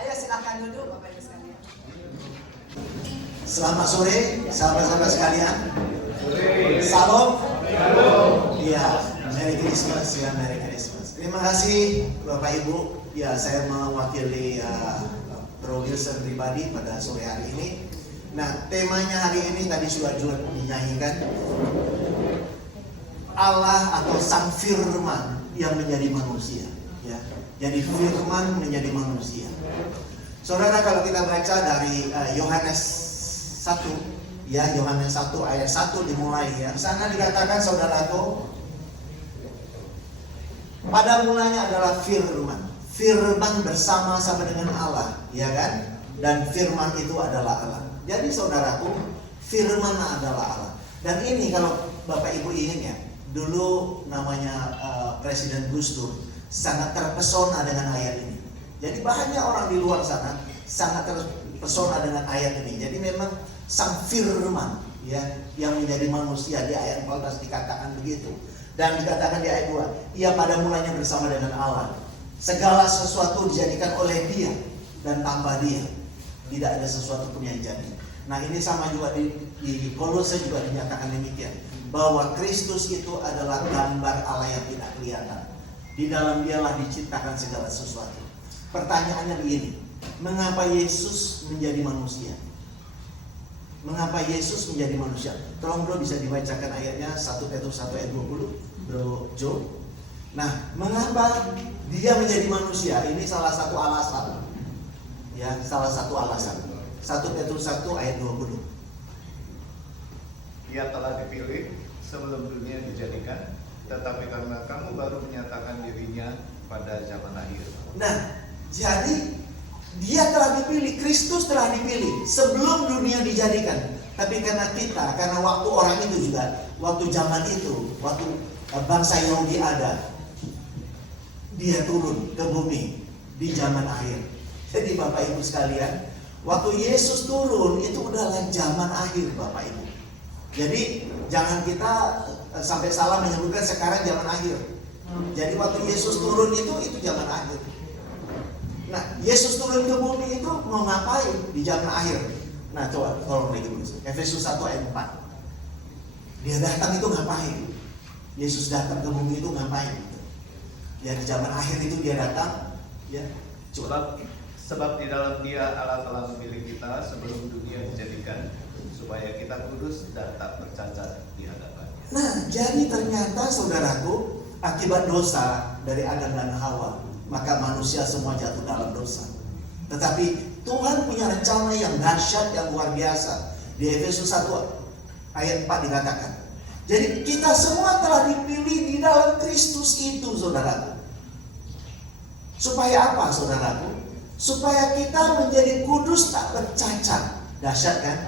Ayo silakan duduk Bapak Ibu sekalian. Selamat sore sahabat-sahabat sekalian. Salam. Iya, Merry Christmas ya, Merry Christmas. Terima kasih Bapak Ibu. Ya, saya mewakili Bro Wilson pribadi pada sore hari ini. Nah, temanya hari ini tadi sudah dinyanyikan. Allah atau Sang Firman yang menjadi manusia. Ya, jadi Firman menjadi manusia. Saudara, kalau kita baca dari Yohanes 1, ya Yohanes 1 ayat 1 dimulai ya. Sana dikatakan saudaraku, pada mulanya adalah Firman. Firman bersama-sama dengan Allah, ya kan? Dan Firman itu adalah Allah. Jadi saudaraku, Firman adalah Allah. Dan ini kalau Bapak Ibu ingat ya, dulu namanya Presiden Gus Dur sangat terpesona dengan ayat ini. Jadi banyak orang di luar sana sangat terpesona dengan ayat ini. Jadi memang Sang Firman ya yang menjadi manusia, di ayat 14 dikatakan begitu. Dan dikatakan di ayat 2, ia pada mulanya bersama dengan Allah. Segala sesuatu dijadikan oleh Dia dan tanpa Dia tidak ada sesuatu pun yang jadi. Nah, ini sama juga di Kolose juga dinyatakan demikian, bahwa Kristus itu adalah gambar Allah yang tidak kelihatan. Di dalam Dialah diciptakan segala sesuatu. Pertanyaannya begini, mengapa Yesus menjadi manusia? Mengapa Yesus menjadi manusia? Tolong bro bisa dibacakan ayatnya 1 Petrus 1 ayat 20, bro Jo. Nah, mengapa Dia menjadi manusia? Ini salah satu alasan. Ya, salah satu alasan. 1 Petrus 1 ayat 20. Ia telah dipilih sebelum dunia dijadikan, tetapi karena kamu baru menyatakan dirinya pada zaman akhir. Nah, jadi Dia telah dipilih, Kristus telah dipilih sebelum dunia dijadikan. Tapi karena kita, karena waktu orang itu juga, waktu zaman itu, waktu bangsa Yahudi ada, Dia turun ke bumi di zaman akhir. Jadi Bapak Ibu sekalian, waktu Yesus turun itu udahlah zaman akhir Bapak Ibu. Jadi jangan kita sampai salah menyebutkan sekarang zaman akhir. Jadi waktu Yesus turun itu zaman akhir. Nah, Yesus turun ke bumi itu mau ngapain di zaman akhir? Nah, coba tolong lagi dulu. Efesus 1 ayat 4. Dia datang itu ngapain? Yesus datang ke bumi itu ngapain? Ya di zaman akhir itu Dia datang, ya. Coba. Sebab di dalam Dia Allah telah memilih kita sebelum dunia dijadikan, supaya kita kudus dan tak bercacat di hadapan-Nya. Nah, jadi ternyata saudaraku, akibat dosa dari Adam dan Hawa, maka manusia semua jatuh dalam dosa. Tetapi Tuhan punya rencana yang dahsyat, yang luar biasa. Di Efesus 1 ayat 4 dikatakan, jadi kita semua telah dipilih di dalam Kristus itu, saudaraku. Supaya apa, saudaraku? Supaya kita menjadi kudus tak bercacat. Dahsyat kan?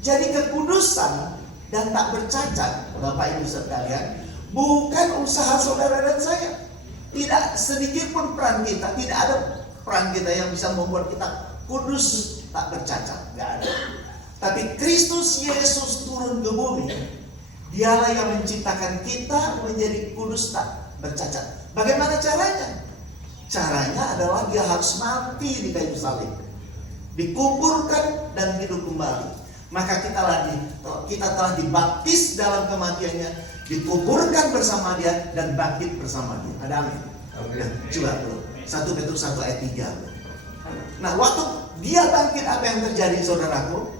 Jadi kekudusan dan tak bercacat, Bapak Ibu sekalian, bukan usaha saudara dan saya. Tidak sedikit pun peran kita, tidak ada peran kita yang bisa membuat kita kudus tak bercacat, gak ada. Tapi Kristus Yesus turun ke bumi, Dialah yang menciptakan kita menjadi kudus tak bercacat. Bagaimana caranya? Caranya adalah Dia harus mati di kayu salib, dikuburkan dan hidup kembali. Maka kita telah dibaptis dalam kematiannya, dikuburkan bersama Dia dan bangkit bersama Dia. Ada amin? Nah, coba bro, 1 Petrus 1 ayat 3. Nah, waktu Dia bangkit, apa yang terjadi saudaraku?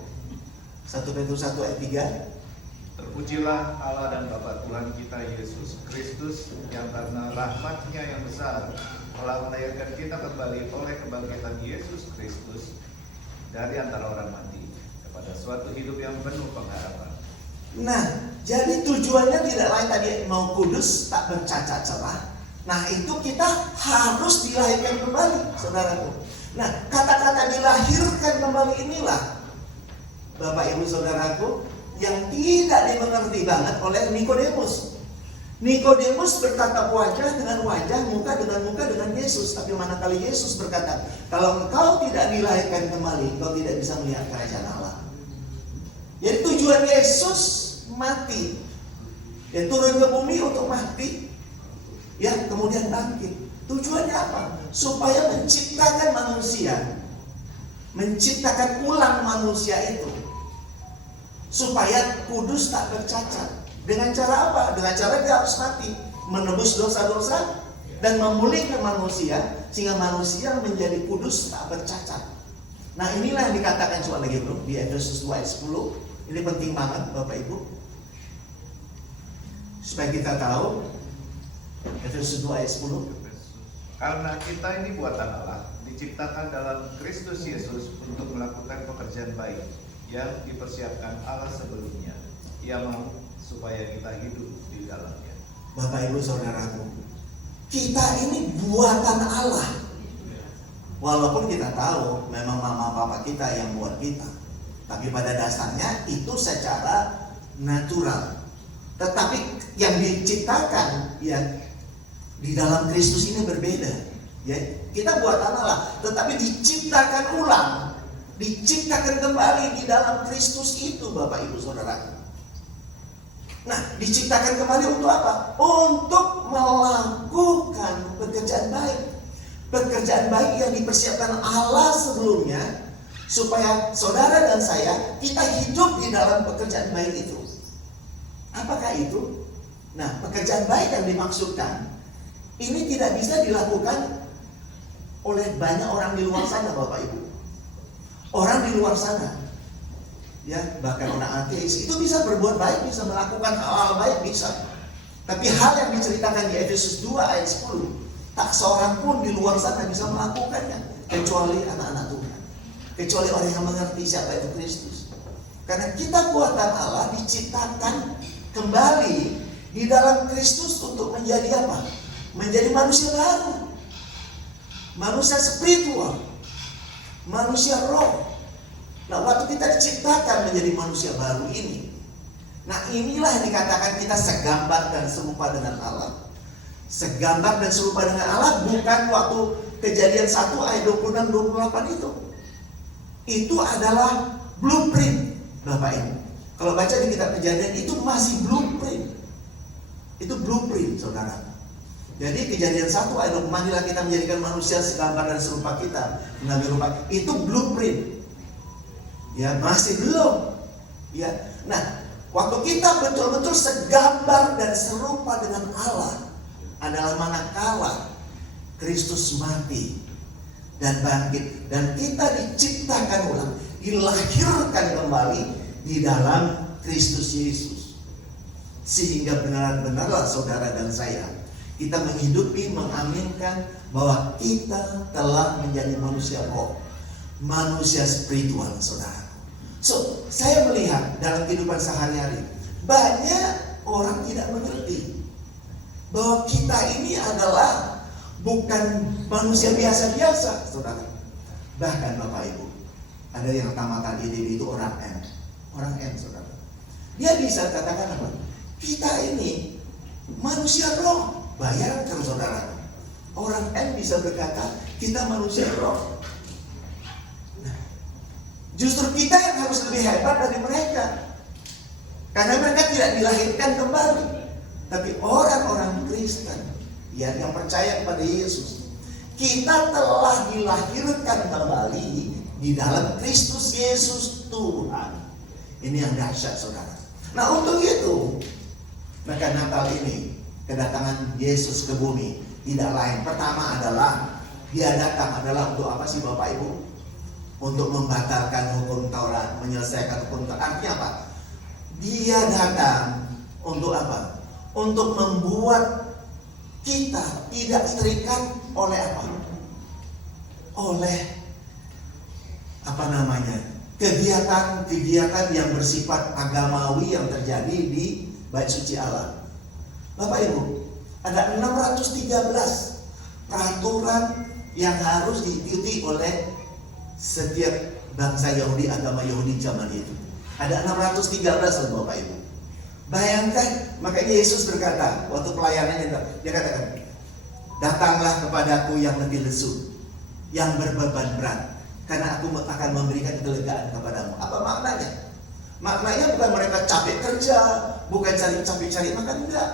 1 Petrus 1 ayat 3. Terpujilah Allah dan Bapa Tuhan kita Yesus Kristus, yang karena rahmat-Nya yang besar telah melahirkan kita kembali oleh kebangkitan Yesus Kristus dari antara orang mati kepada suatu hidup yang penuh pengharapan. Nah, jadi tujuannya tidak lain tadi mau kudus tak bercacat celah. Nah, itu kita harus dilahirkan kembali, saudaraku. Nah, kata-kata dilahirkan kembali inilah, Bapak Ibu saudaraku, yang tidak dimengerti banget oleh Nikodemus. Nikodemus bertatap wajah dengan wajah, muka dengan Yesus. Tapi manakala Yesus berkata, kalau engkau tidak dilahirkan kembali, engkau tidak bisa melihat kerajaan Allah. Jadi tujuan Yesus mati, dia turun ke bumi untuk mati, ya kemudian bangkit. Tujuannya apa? Supaya menciptakan manusia menciptakan ulang manusia itu supaya kudus tak bercacat. Dengan cara apa? Dengan cara dia harus mati, menebus dosa-dosa dan memulihkan manusia sehingga manusia menjadi kudus tak bercacat. Nah, inilah yang dikatakan, coba lagi bro, di Efesus 2 ayat 10. Ini penting banget Bapak Ibu, supaya kita tahu. Efesus 2 ayat 10. Karena kita ini buatan Allah, diciptakan dalam Kristus Yesus untuk melakukan pekerjaan baik yang dipersiapkan Allah sebelumnya. Ia mau supaya kita hidup di dalamnya. Bapak Ibu Saudaraku, kita ini buatan Allah. Walaupun kita tahu memang mama papa kita yang buat kita, tapi pada dasarnya itu secara natural. Tetapi yang diciptakan ya di dalam Kristus ini berbeda. Ya, kita buatan Allah, tetapi diciptakan ulang, diciptakan kembali di dalam Kristus itu, Bapak Ibu Saudara. Nah, diciptakan kembali untuk apa? Untuk melakukan pekerjaan baik. Pekerjaan baik yang dipersiapkan Allah sebelumnya, supaya saudara dan saya, kita hidup di dalam pekerjaan baik itu. Apakah itu? Nah, pekerjaan baik yang dimaksudkan ini tidak bisa dilakukan oleh banyak orang di luar sana, Bapak Ibu. Orang di luar sana, ya, bahkan orang ateis itu bisa berbuat baik, bisa melakukan hal-hal baik, bisa. Tapi hal yang diceritakan di Efesus 2 ayat 10, tak seorang pun di luar sana bisa melakukannya kecuali anak-anak Tuhan, kecuali orang yang mengerti siapa itu Kristus. Karena kita buatan Allah, diciptakan kembali di dalam Kristus untuk menjadi apa? Menjadi manusia baru, manusia spiritual, manusia roh. Nah, waktu kita diciptakan menjadi manusia baru ini, nah inilah yang dikatakan kita segambar dan serupa dengan Allah. Segambar dan serupa dengan Allah bukan waktu Kejadian 1 ayat 26-28 itu. Itu adalah blueprint, Bapak Ibu. Kalau baca di kitab Kejadian itu masih blueprint. Itu blueprint, saudara. Jadi Kejadian 1 ayat 26, marilah kita menjadikan manusia segambar dan serupa kita, mengambil rupa. Itu blueprint. Ya, masih belum. Ya. Nah, waktu kita betul-betul segambar dan serupa dengan Allah adalah manakala Kristus mati dan bangkit dan kita diciptakan ulang, dilahirkan kembali di dalam Kristus Yesus. Sehingga benar-benarlah saudara dan saya, kita menghidupi, mengaminkan bahwa kita telah menjadi manusia roh, manusia spiritual, saudara. So, saya melihat dalam kehidupan sehari-hari banyak orang tidak mengerti bahwa kita ini adalah bukan manusia biasa-biasa, saudara. Bahkan Bapak Ibu, ada yang tamatan IDB itu orang M, saudara. Dia bisa katakan apa? Kita ini manusia roh. Bayangkan saudara, orang M bisa berkata kita manusia roh. Justru kita yang harus lebih hebat dari mereka, karena mereka tidak dilahirkan kembali. Tapi orang-orang Kristen yang percaya kepada Yesus, kita telah dilahirkan kembali di dalam Kristus Yesus Tuhan. Ini yang dahsyat, saudara. Nah, untuk itu, maka Natal ini, kedatangan Yesus ke bumi tidak lain. Pertama adalah dia datang adalah untuk apa sih Bapak Ibu? Untuk membatalkan hukum Taurat, menyelesaikan hukum Taurat. Artinya apa? Dia datang untuk apa? Untuk membuat kita tidak terikat oleh apa? Oleh apa namanya? Kegiatan-kegiatan yang bersifat agamawi yang terjadi di bait suci Allah. Bapak Ibu, ada 613 peraturan yang harus diikuti oleh setiap bangsa Yahudi, agama Yahudi zaman itu. Ada 613 Bapak Ibu. Bayangkan, makanya Yesus berkata waktu pelayanannya, dia katakan, datanglah kepadaku yang lebih lesu, yang berbeban berat, karena aku akan memberikan kelegaan kepadamu. Apa maknanya? Maknanya bukan mereka capek kerja, bukan capek-cari makan, enggak.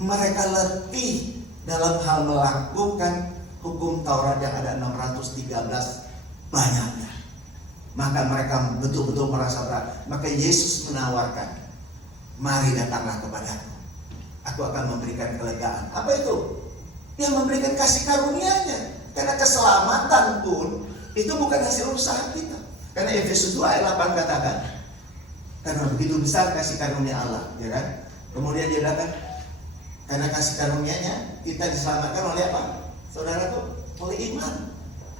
Mereka letih dalam hal melakukan hukum Taurat yang ada 613 banyaknya. maka mereka betul-betul merasa berat. Maka Yesus menawarkan, mari datanglah kepadaku, aku akan memberikan kelegaan. Apa itu? Dia memberikan kasih karunia-Nya. Karena keselamatan pun itu bukan hasil usaha kita. Karena Efesus 2 ayat 8 katakan, karena begitu besar kasih karunia Allah, ya kan? Kemudian dia katakan, karena kasih karunia-Nya kita diselamatkan oleh apa? Saudaraku, oleh iman.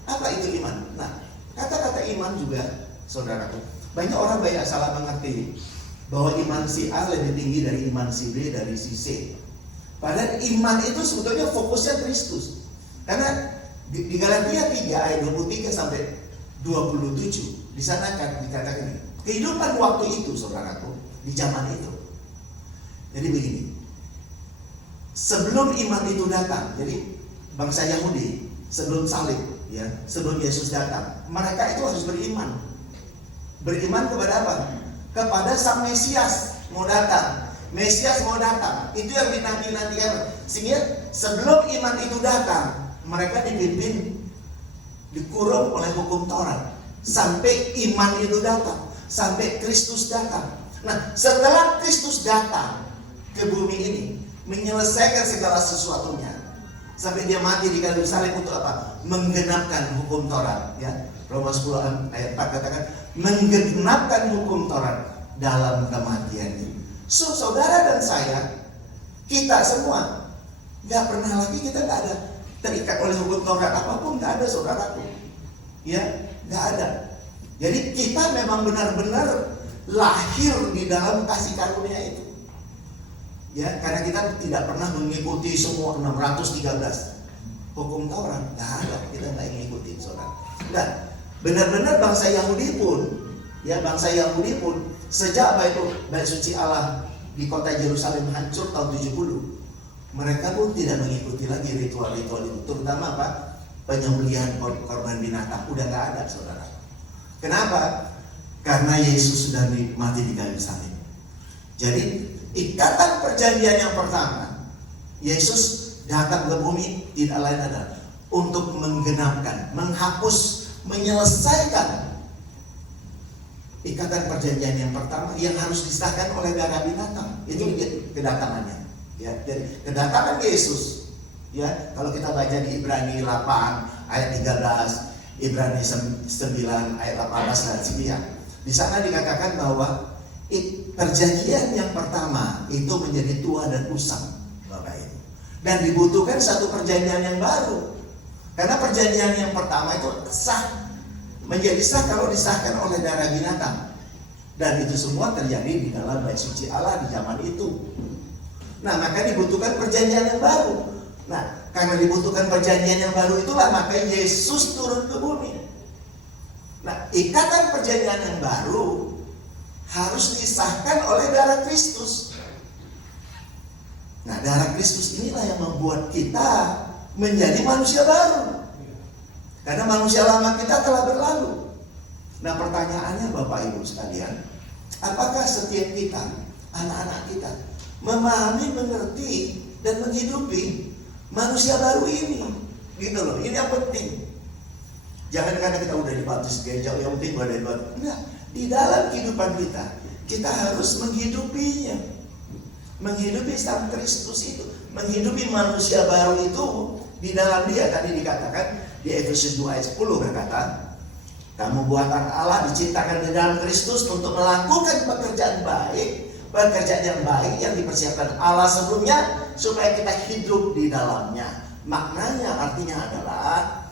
Apa itu iman? Nah, kata-kata iman juga, saudaraku, banyak orang banyak salah mengerti bahwa iman si A lebih tinggi dari iman si B, dari si C. Padahal iman itu sebetulnya fokusnya Kristus. Karena di Galatia 3 ayat 23 sampai 27 di sana kan dikatakan ini, kehidupan waktu itu, saudaraku, di zaman itu. Jadi begini, sebelum iman itu datang, jadi bangsa Yahudi sebelum salib, ya, sebelum Yesus datang, mereka itu harus beriman. Beriman kepada apa? Kepada Sang Mesias mau datang. Mesias mau datang, itu yang dinanti-nantikan. Sehingga sebelum iman itu datang, mereka dipimpin, dikurung oleh hukum Taurat sampai iman itu datang, sampai Kristus datang. Nah, setelah Kristus datang ke bumi ini, menyelesaikan segala sesuatunya, sampai dia mati di kayu salib untuk apa? Menggenapkan hukum Taurat, ya. Roma 10 ayat 4 katakan, menggenapkan hukum Taurat dalam kematiannya. So, saudara dan saya, kita semua nggak pernah lagi, kita nggak ada terikat oleh hukum Taurat apapun, nggak ada, saudaraku, ya, nggak ada. Jadi kita memang benar-benar lahir di dalam kasih karunia itu, ya, karena kita tidak pernah mengikuti semua 613 hukum Taurat, nggak ada, kita nggak mengikuti, saudara. Dan benar-benar bangsa Yahudi pun, ya, bangsa Yahudi pun sejak bait suci Allah di kota Yerusalem hancur tahun 70, mereka pun tidak mengikuti lagi ritual-ritual itu, terutama apa? Penyembelihan korban binatang udah nggak ada, saudara. Kenapa? Karena Yesus sudah mati di kayu salib. Jadi ikatan perjanjian yang pertama, Yesus datang ke bumi tidak lain adalah untuk menggenapkan, menghapus, menyelesaikan ikatan perjanjian yang pertama yang harus disahkan oleh darah binatang. Itu kedatangannya, ya. Jadi kedatangan Yesus, ya, kalau kita baca di Ibrani 8 ayat 13, Ibrani 9 ayat 18 dan sekian, di sana dikatakan bahwa perjanjian yang pertama itu menjadi tua dan usang, Bapak Ibu, dan dibutuhkan satu perjanjian yang baru. Karena perjanjian yang pertama itu sah, menjadi sah kalau disahkan oleh darah binatang. Dan itu semua terjadi di dalam bait suci Allah di zaman itu. Nah, maka dibutuhkan perjanjian yang baru. Nah, karena dibutuhkan perjanjian yang baru itulah maka Yesus turun ke bumi. Nah, ikatan perjanjian yang baru harus disahkan oleh darah Kristus. Nah, darah Kristus inilah yang membuat kita menjadi manusia baru. Karena manusia lama kita telah berlalu. Nah, pertanyaannya Bapak Ibu sekalian, apakah setiap kita, anak-anak kita, memahami, mengerti, dan menghidupi manusia baru ini? Gitu loh, ini yang penting. Jangan karena kita udah dibaptis gereja, yang penting udah dibaptis. Enggak, di dalam kehidupan kita, kita harus menghidupinya. Menghidupi Sang Kristus itu, menghidupi manusia baru itu di dalam Dia. Tadi dikatakan di Efesus 2 ayat 10 berkata, kamu buatan Allah diciptakan di dalam Kristus untuk melakukan pekerjaan yang baik yang dipersiapkan Allah sebelumnya supaya kita hidup di dalamnya. Maknanya artinya adalah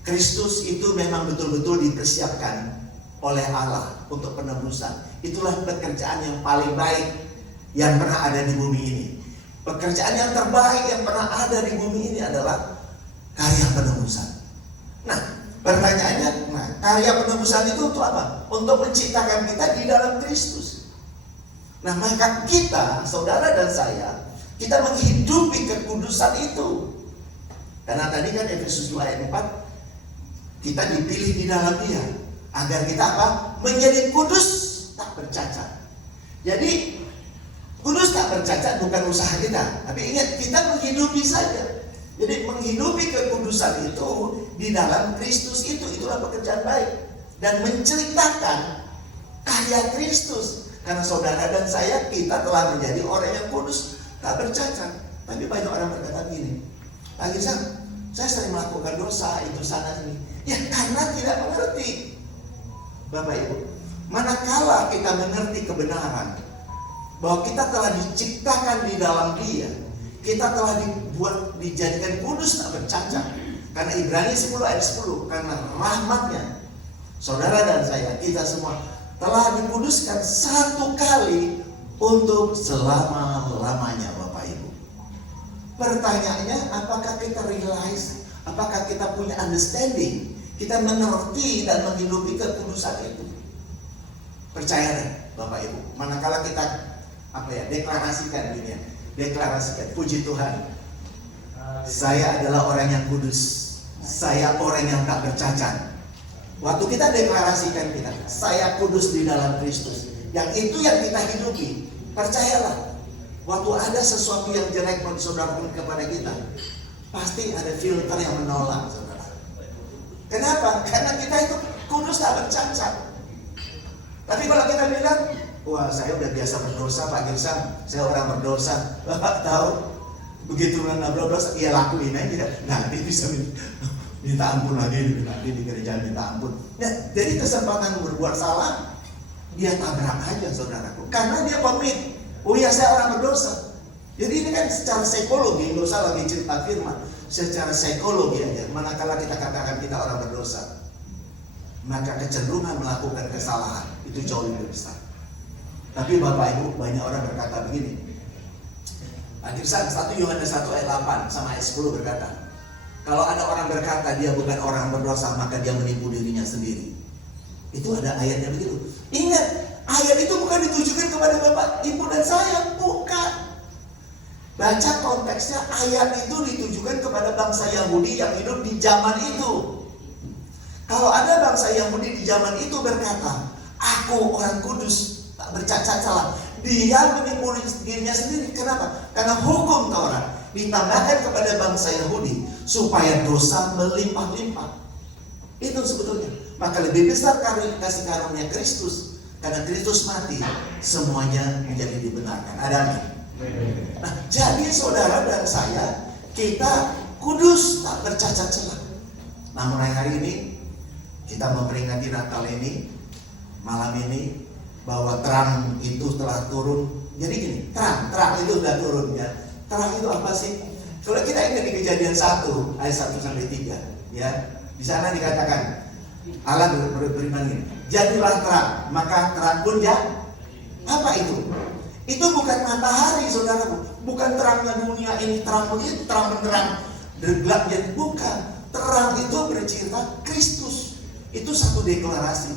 Kristus itu memang betul-betul dipersiapkan oleh Allah untuk penebusan. Itulah pekerjaan yang paling baik yang pernah ada di bumi ini. Pekerjaan yang terbaik yang pernah ada di bumi ini adalah karya penebusan. Nah, pertanyaannya, karya penebusan itu untuk apa? Untuk menciptakan kita di dalam Kristus. Nah, maka kita, saudara dan saya, kita menghidupi kekudusan itu. Karena tadi kan Efesus 2 ayat 4, kita dipilih di dalam Dia agar kita apa? Menjadi kudus, tak bercacat. Jadi kudus tak bercacat bukan usaha kita, tapi ingat kita menghidupi saja. Jadi menghidupi kekudusan itu di dalam Kristus itulah pekerjaan baik. dan menceritakan karya Kristus. Karena saudara dan saya, kita telah menjadi orang yang kudus, tak bercacat. Tapi banyak orang berkata gini, Pak Girsang, saya sering melakukan dosa itu sana ini. Ya karena tidak mengerti. Bapak Ibu, manakala kita mengerti kebenaran bahwa kita telah diciptakan di dalam Dia, kita telah dijadikan kudus tak bercacat. Karena Ibrani 10 ayat 10, karena rahmatnya, saudara dan saya, kita semua telah dikuduskan satu kali untuk selama-lamanya, Bapak Ibu. Pertanyaannya, apakah kita realize, apakah kita punya understanding, kita mengerti dan menghidupi kekudusan itu? Percaya deh, Bapak Ibu, manakala kita deklarasikan dunia, deklarasikan, puji Tuhan, saya adalah orang yang kudus, saya orang yang tak bercacat. Waktu kita deklarasikan saya kudus di dalam Kristus, yang itu yang kita hidupi. Percayalah, waktu ada sesuatu yang jelek mau disodorkan kepada kita, pasti ada filter yang menolak, saudara. Kenapa? Karena kita itu kudus tak bercacat. Tapi kalau kita bilang, wah saya udah biasa berdosa Pak Girsang, saya orang berdosa. Bapak tahu, begitu berdosa, ya lakuin aja. Nah, dia bisa minta ampun lagi di gereja, minta ampun. Nah, jadi kesempatan berbuat salah, dia tabrak aja saudaraku. Karena dia komit, oh ya saya orang berdosa. Jadi ini kan secara psikologi, nggak usah lagi cerita firman. Secara psikologi aja, manakala kita katakan kita orang berdosa, maka kecenderungan melakukan kesalahan itu jauh lebih besar. Tapi Bapak Ibu, banyak orang berkata begini. Girsang 1 Yohanes 1 ayat 8 sama ayat 10 berkata, kalau ada orang berkata dia bukan orang berdosa, maka dia menipu dirinya sendiri. Itu ada ayatnya begitu. Ingat, ayat itu bukan ditujukan kepada Bapak, Ibu dan saya, bukan. Baca konteksnya, ayat itu ditujukan kepada bangsa Yahudi yang hidup di zaman itu. Kalau ada bangsa Yahudi di zaman itu berkata, aku orang kudus, tak bercacat salah, dia menipu dirinya sendiri. Kenapa? Karena hukum Taurat ditambahkan kepada bangsa Yahudi supaya dosa melimpah-limpah. Itu sebetulnya. Maka lebih besar kasih karunia Kristus, karena Kristus mati, semuanya menjadi dibenarkan. Ada amin. Nah, jadi saudara dan saya, kita kudus tak bercacat celah. Namun hari ini kita memperingati Natal ini, malam ini, bahwa terang itu telah turun. Jadi gini, terang itu sudah turun ya. Terang itu apa sih? Kalau kita ingat di Kejadian 1 ayat 1 sampai 3, ya, di sana dikatakan Allah berfirman ini, jadilah terang, maka terang pun ya. Apa itu? Itu bukan matahari, saudaraku, bukan terangnya dunia ini terang begitu, terang benderang gelap jadi bukan. Terang itu bercerita Kristus. Itu satu deklarasi,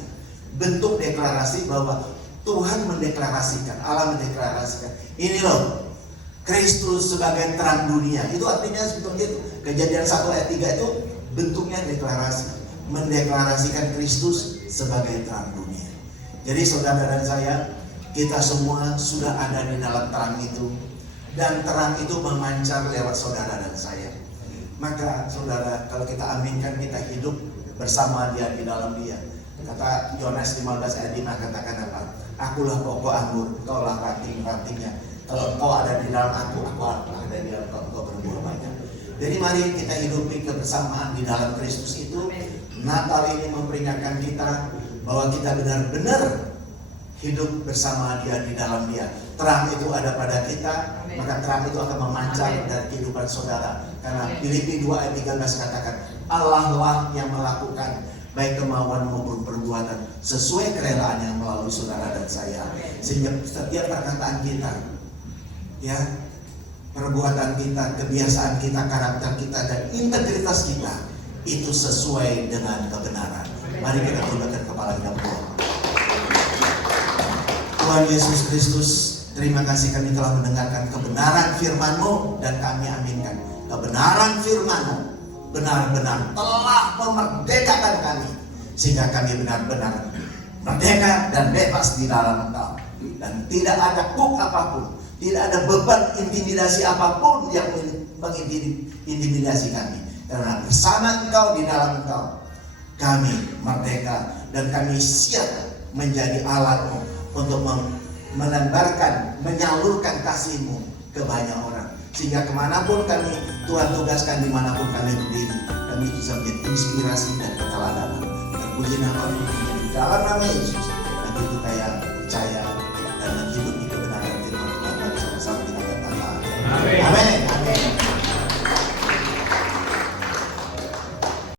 bentuk deklarasi bahwa Tuhan mendeklarasikan, Allah mendeklarasikan, ini loh Kristus sebagai terang dunia. Itu artinya sebetulnya itu Kejadian 1 ayat 3 itu bentuknya deklarasi, mendeklarasikan Kristus sebagai terang dunia. Jadi saudara dan saya, kita semua sudah ada di dalam terang itu, dan terang itu memancar lewat saudara dan saya. Maka saudara, kalau kita aminkan, kita hidup bersama Dia, di dalam Dia. Kata Yohanes 15 ayat 5 katakan apa? Akulah pokok anggur, kaulah ranting-rantingnya. Kalau engkau ada di dalam aku ada di dalam engkau berbuah banyak. Jadi mari kita hidupi kebersamaan di dalam Kristus itu. Natal ini memperingatkan kita bahwa kita benar-benar hidup bersama Dia, di dalam Dia. Terang itu ada pada kita, maka terang itu akan memancar dari kehidupan saudara. Karena Filipi 2 ayat 13 katakan, Allah lah yang melakukan baik kemauan maupun perbuatan sesuai kerelaan yang melalui saudara dan saya. Sehingga setiap perkataan kita, ya, perbuatan kita, kebiasaan kita, karakter kita, dan integritas kita itu sesuai dengan kebenaran. Mari kita tundukkan kepala kita berdoa. Tuhan Yesus Kristus, terima kasih kami telah mendengarkan kebenaran firman-Mu, dan kami aminkan kebenaran firman-Mu benar-benar telah memerdekakan kami, sehingga kami benar-benar merdeka dan bebas di dalam Engkau, dan tidak ada kuk apapun, tidak ada beban intimidasi apapun yang mengintimidasi kami, karena bersama Engkau, di dalam Engkau, kami merdeka dan kami siap menjadi alatmu untuk melembarkan, menyalurkan kasih-Mu ke banyak orang. Sehingga kemanapun kami Tuhan tugaskan, dimanapun kami berdiri, kami bisa menjadi inspirasi dan keteladanan. Terpuji nama Tuhan di dalam nama Yesus. Dan itu kayak percaya dan hidup di kebenaran firman Tuhan. Sama-sama kita katakan amin.